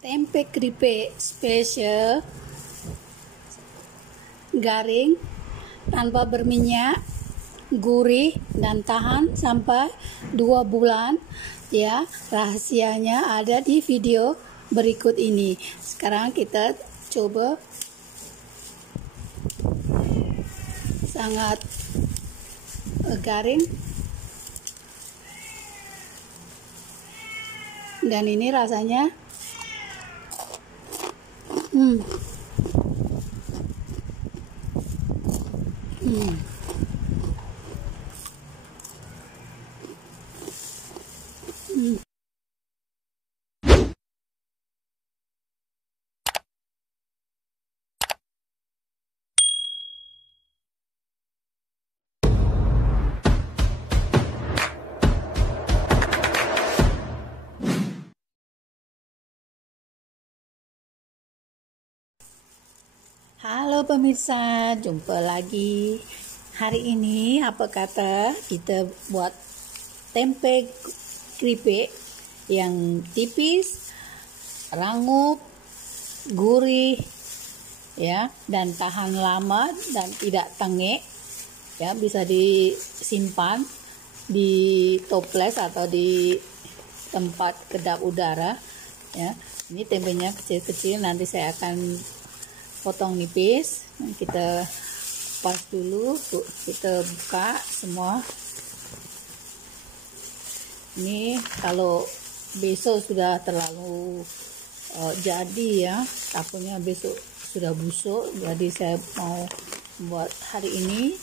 Tempe keripik spesial garing tanpa berminyak, gurih dan tahan sampai 2 bulan ya. Rahasianya ada di video berikut ini. Sekarang kita coba. Sangat garing dan ini rasanya Hmm. Halo pemirsa, jumpa lagi. Hari ini apa kata kita buat tempe keripik yang tipis, rangup, gurih ya, dan tahan lama dan tidak tengek ya, bisa disimpan di toples atau di tempat kedap udara ya. Ini tempenya kecil-kecil, nanti saya akan potong nipis. Kita kupas dulu, kita buka semua. Ini kalau besok sudah terlalu jadi ya, takutnya besok sudah busuk, jadi saya mau buat hari ini.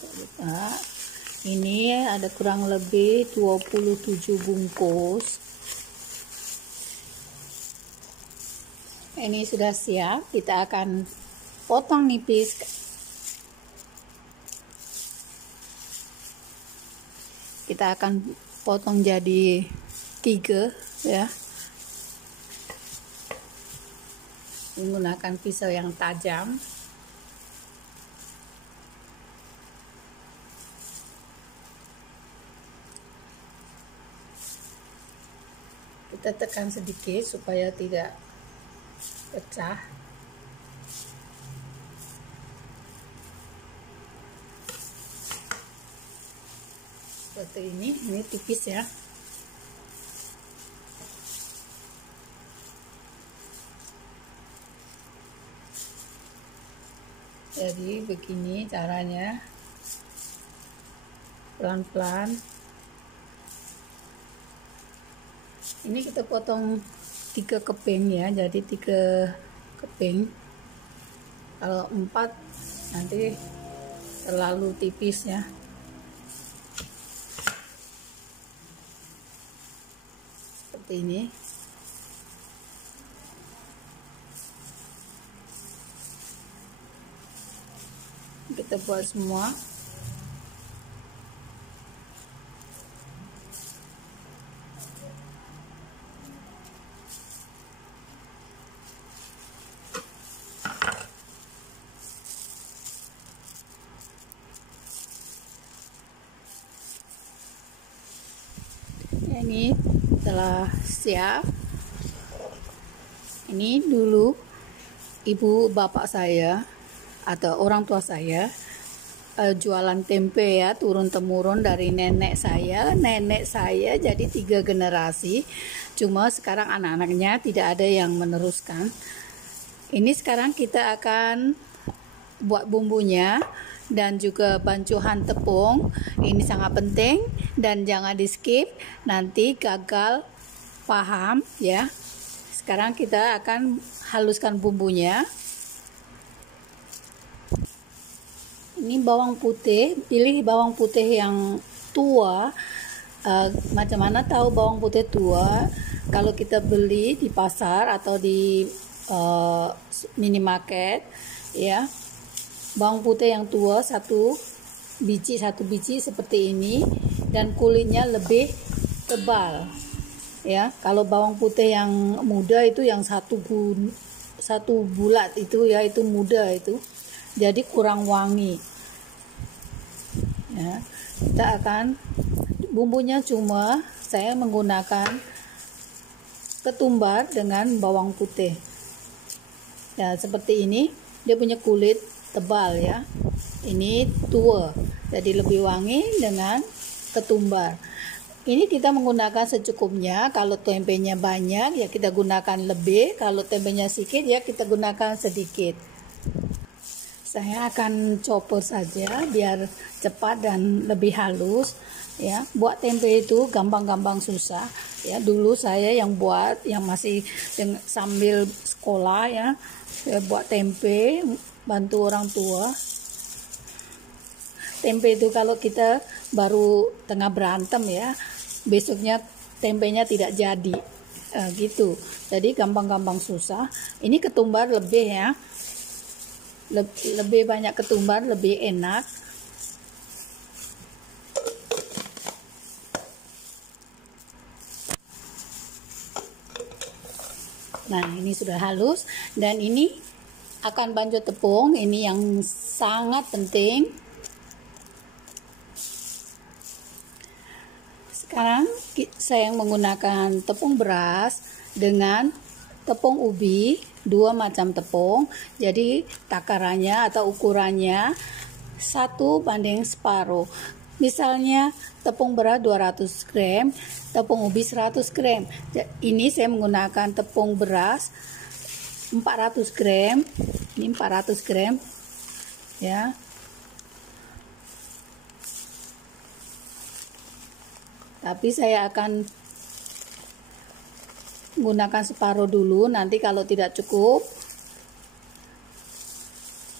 Buka. Ini ada kurang lebih 27 bungkus. Ini sudah siap, kita akan potong nipis. Kita akan potong jadi 3 ya, menggunakan pisau yang tajam. Kita tekan sedikit supaya tidak pecah. Seperti ini tipis ya. Jadi begini caranya, pelan-pelan. Ini kita potong 3 keping ya, jadi 3 keping. Kalau 4 nanti terlalu tipis ya. Seperti ini. Kita buat semua. Ini telah siap. Ini dulu ibu bapak saya atau orang tua saya jualan tempe ya, turun temurun dari nenek saya jadi 3 generasi. Cuma sekarang anak-anaknya tidak ada yang meneruskan. Ini sekarang kita akan buat bumbunya dan juga bancuhan tepung. Ini sangat penting dan jangan di skip, nanti gagal paham ya. Sekarang kita akan haluskan bumbunya. Ini bawang putih, pilih bawang putih yang tua. Macam mana tahu bawang putih tua? Kalau kita beli di pasar atau di minimarket ya, bawang putih yang tua satu biji seperti ini, dan kulitnya lebih tebal ya. Kalau bawang putih yang muda itu yang satu bulat itu ya, itu muda itu, jadi kurang wangi ya. Kita akan bumbunya, cuma saya menggunakan ketumbar dengan bawang putih. Ya, seperti ini. Dia punya kulit tebal ya. Ini tua, jadi lebih wangi dengan ketumbar. Ini kita menggunakan secukupnya. Kalau tempenya banyak ya kita gunakan lebih, kalau tempenya sedikit ya kita gunakan sedikit. Saya akan chopper saja biar cepat dan lebih halus ya. Buat tempe itu gampang-gampang susah ya. Dulu saya yang buat, yang masih sambil sekolah ya, saya buat tempe, bantu orang tua. Tempe itu kalau kita baru tengah berantem ya, besoknya tempenya tidak jadi gitu. Jadi gampang-gampang susah. Ini ketumbar lebih ya, lebih banyak ketumbar lebih enak. Nah, ini sudah halus dan ini akan banjur tepung. Ini yang sangat penting. Sekarang saya menggunakan tepung beras dengan tepung ubi, 2 macam tepung. Jadi takarannya atau ukurannya 1:2. Misalnya tepung beras 200 gram, tepung ubi 100 gram. Ini saya menggunakan tepung beras 400 gram. Ini 400 gram ya. Tapi saya akan menggunakan separuh dulu, nanti kalau tidak cukup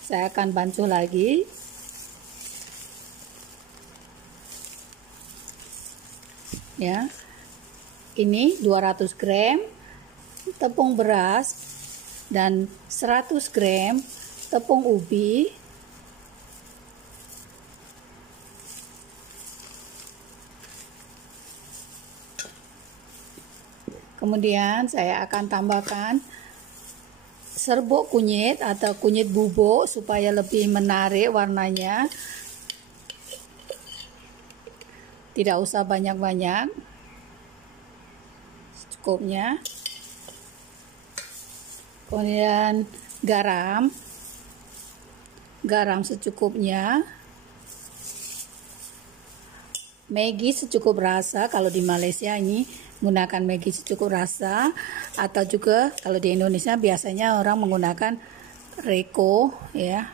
saya akan bancuh lagi. Ya. Ini 200 gram tepung beras dan 100 gram tepung ubi. Kemudian saya akan tambahkan serbuk kunyit atau kunyit bubuk supaya lebih menarik warnanya. Tidak usah banyak-banyak, secukupnya. Kemudian garam secukupnya. Maggi secukup rasa, kalau di Malaysia ini menggunakan Maggi secukup rasa, atau juga kalau di Indonesia biasanya orang menggunakan Reko ya.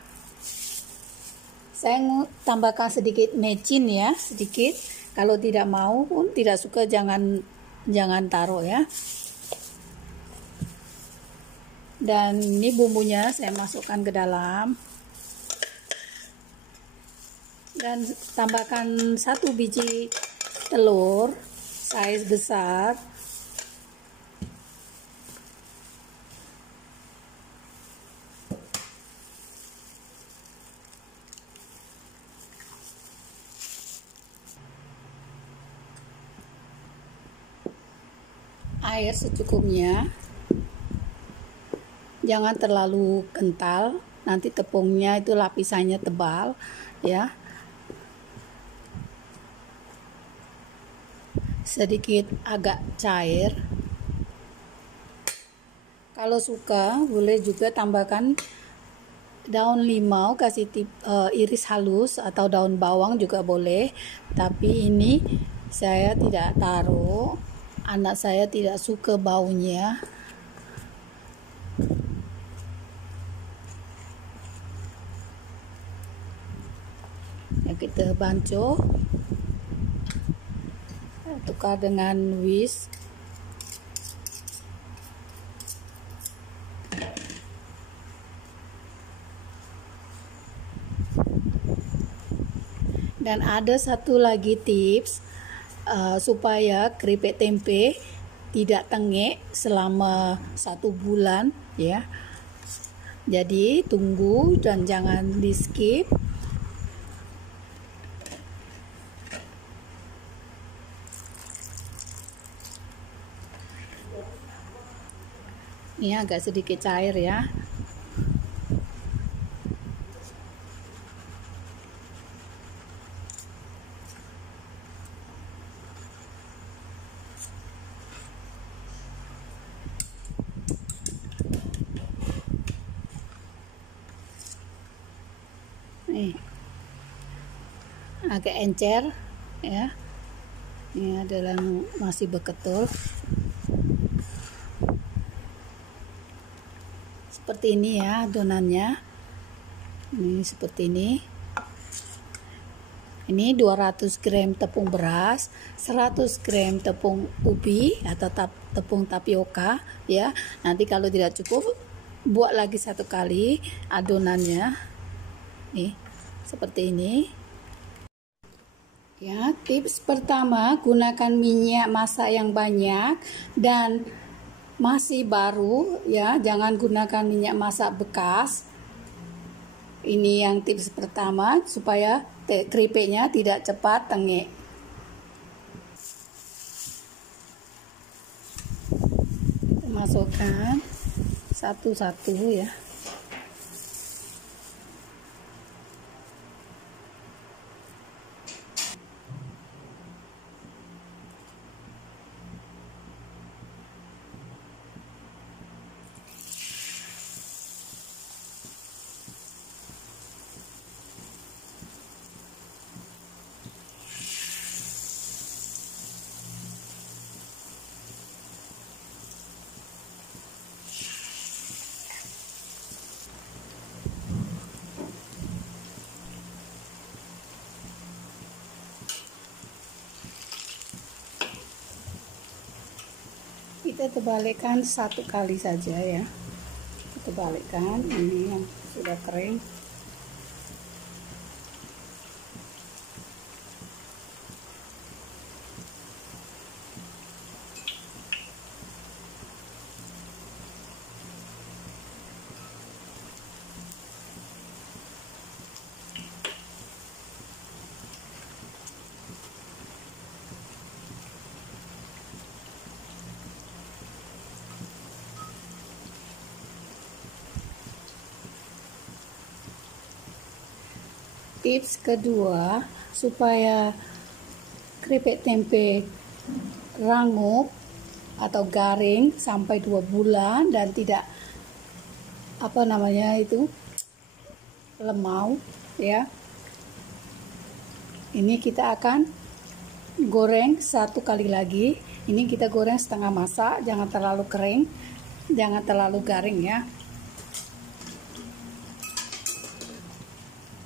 Saya tambahkan sedikit mecin ya, sedikit. Kalau tidak mau pun, tidak suka, jangan taruh ya. Dan ini bumbunya saya masukkan ke dalam. Dan tambahkan 1 biji telur size besar. Air secukupnya. Jangan terlalu kental, nanti tepungnya itu lapisannya tebal ya. Sedikit agak cair. Kalau suka boleh juga tambahkan daun limau, kasih iris halus, atau daun bawang juga boleh. Tapi ini saya tidak taruh, anak saya tidak suka baunya. Ya, kita bancuh, tukar dengan whisk. Dan ada satu lagi tips supaya keripik tempe tidak tengek selama 1 bulan ya. Jadi tunggu dan jangan di skip. Ini agak sedikit cair ya. nih agak encer ya. Ini adalah masih beketul seperti ini ya adonannya. Ini seperti ini. Ini 200 gram tepung beras, 100 gram tepung ubi atau tepung tapioka ya. Nanti kalau tidak cukup, buat lagi satu kali adonannya. Nih, seperti ini. Ya, tips pertama, gunakan minyak masak yang banyak dan masih baru ya, jangan gunakan minyak masak bekas. Ini yang tips pertama supaya keripiknya tidak cepat tengik. Kita masukkan satu-satu ya. Kita terbalikan satu kali saja ya. Kita balikkan ini yang sudah kering. Tips kedua, supaya keripik tempe rangup atau garing sampai 2 bulan dan tidak lemau ya. Ini kita akan goreng satu kali lagi. Ini kita goreng setengah masak, jangan terlalu kering, jangan terlalu garing ya.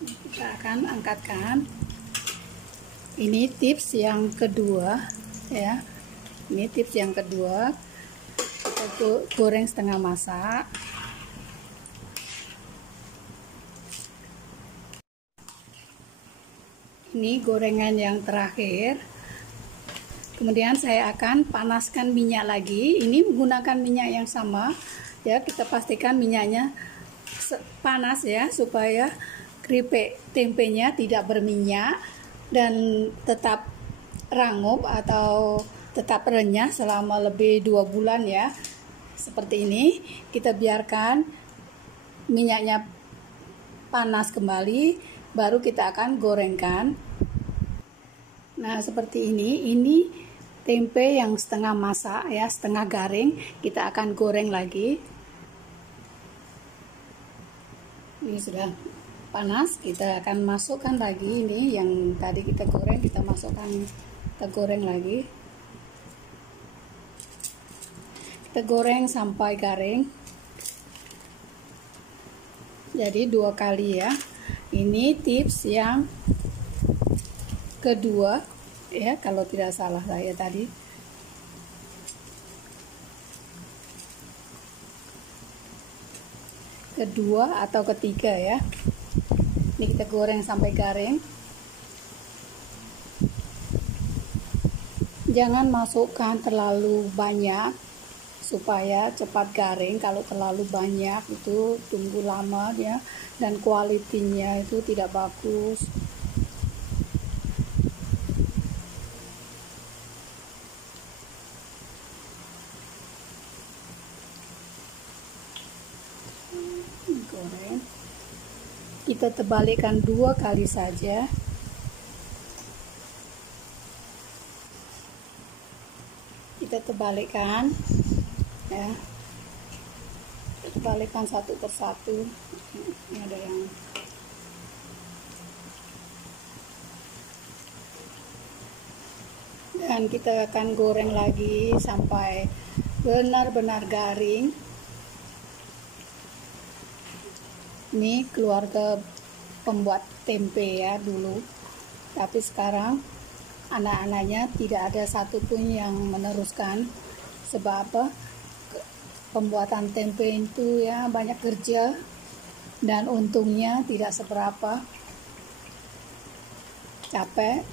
Kita akan angkatkan. Ini tips yang kedua ya. Ini tips yang kedua. Kita goreng setengah masak. Ini gorengan yang terakhir. Kemudian saya akan panaskan minyak lagi. Ini menggunakan minyak yang sama ya. Kita pastikan minyaknya panas ya, supaya keripik tempenya tidak berminyak dan tetap rangup atau tetap renyah selama lebih 2 bulan ya. Seperti ini, kita biarkan minyaknya panas kembali, baru kita akan gorengkan. Nah, seperti ini tempe yang setengah masak ya, setengah garing, kita akan goreng lagi. Ini sudah panas, kita akan masukkan lagi ini yang tadi kita goreng, kita masukkan, kita goreng lagi. Kita goreng sampai garing. Jadi 2 kali ya. Ini tips yang kedua ya, kalau tidak salah saya tadi. Kedua atau ketiga ya. Ini kita goreng sampai garing. Jangan masukkan terlalu banyak supaya cepat garing. Kalau terlalu banyak itu tunggu lama ya, dan kualitinya itu tidak bagus. Goreng. Kita terbalikan 2 kali saja. Kita terbalikan ya. Kita terbalikan satu persatu. Ini ada yang Dan kita akan goreng lagi sampai benar-benar garing. Ini keluarga pembuat tempe ya dulu, tapi sekarang anak-anaknya tidak ada satupun yang meneruskan. Sebab apa? Pembuatan tempe itu ya banyak kerja dan untungnya tidak seberapa, capek,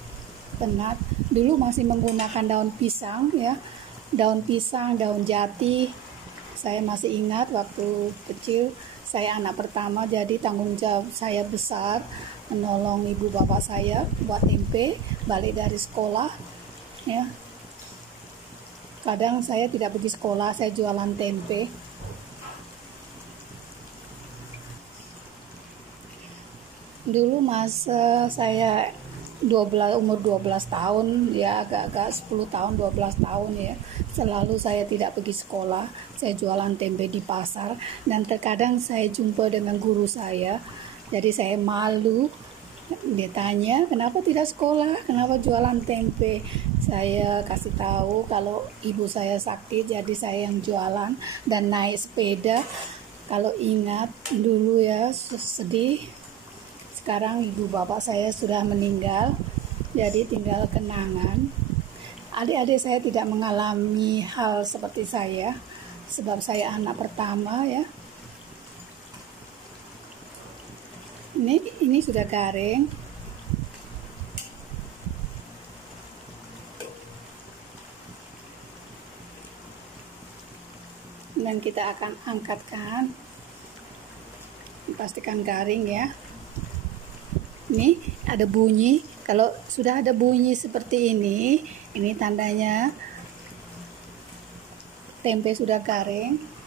penat. Dulu masih menggunakan daun pisang ya, daun pisang, daun jati. Saya masih ingat waktu kecil, saya anak pertama, jadi tanggung jawab saya besar menolong ibu bapak saya buat tempe balik dari sekolah ya. Kadang saya tidak pergi sekolah, saya jualan tempe. Dulu masa saya umur 12 tahun ya, agak-agak 10 tahun 12 tahun ya, selalu saya tidak pergi sekolah, saya jualan tempe di pasar. Dan terkadang saya jumpa dengan guru saya, jadi saya malu. Dia tanya, kenapa tidak sekolah, kenapa jualan tempe? Saya kasih tahu kalau ibu saya sakit, jadi saya yang jualan dan naik sepeda. Kalau ingat dulu ya, sedih. Sekarang ibu bapak saya sudah meninggal, jadi tinggal kenangan. Adik-adik saya tidak mengalami hal seperti saya, sebab saya anak pertama ya. Ini sudah garing. Dan kita akan angkatkan. Pastikan garing ya. Ini ada bunyi. Kalau sudah ada bunyi seperti ini tandanya tempe sudah garing.